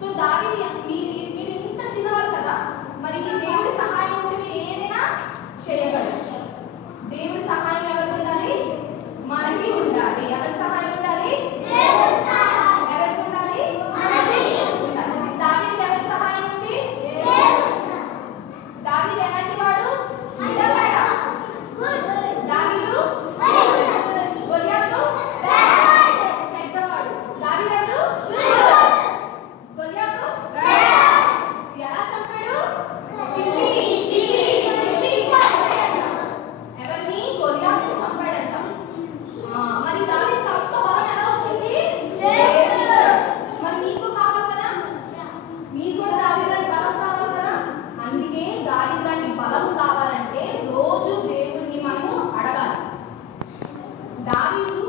So దావీదు మీరు ఇంత చిన్నవారు కదా, మరి దేవుడి సహాయం ఉంటే మీరు ఏదైనా చేయగలరు. దేవుడి సహాయం ఎవరికి ఉండాలి? మనకి ఉండాలి. ఎవరి సహాయం ఉండాలి? దేవుడి సహాయం. ఎవరికి ఉండాలి? మనకి ఉండాలి. దావీదుకి ఎవరి సహాయం ఉంది? దావీదు ఎలాంటి వాడు? దావీదు గొలియాతు చెడ్డవాడు. దావీదు గొలియాతు ఎలా చంపాడు? ఎవరిని? గొలియాతుని చంపాడంట. మరి దావీదుకి అంత బలం ఎలా వచ్చింది? మరి మీకు కావాలి కదా, మీకు కూడా దావీదు లాంటి బలం కావాలి కదా. అందుకే దావీదు లాంటి బలం కావాలంటే రోజు దేవుడిని మనము అడగాలి. దావీదు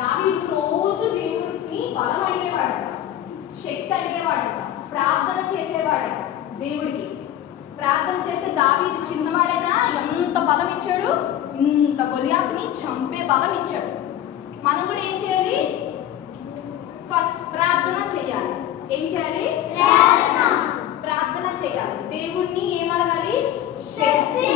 దావీదు రోజు దేవుడిని బలం అడిగేవాడట, శక్తి అడిగేవాడట, ప్రార్థన చేసేవాడట. దేవుడికి ప్రార్థన చేస్తే దావీదు చిన్నవాడైనా ఎంత బలం ఇచ్చాడు, ఇంత గొలియాతుని చంపే బలం ఇచ్చాడు. మనం కూడా ఏం చేయాలి? ఫస్ట్ ప్రార్థన చేయాలి. ఏం చేయాలి? ప్రార్థన చేయాలి. దేవుణ్ణి ఏమడగాలి? శక్తి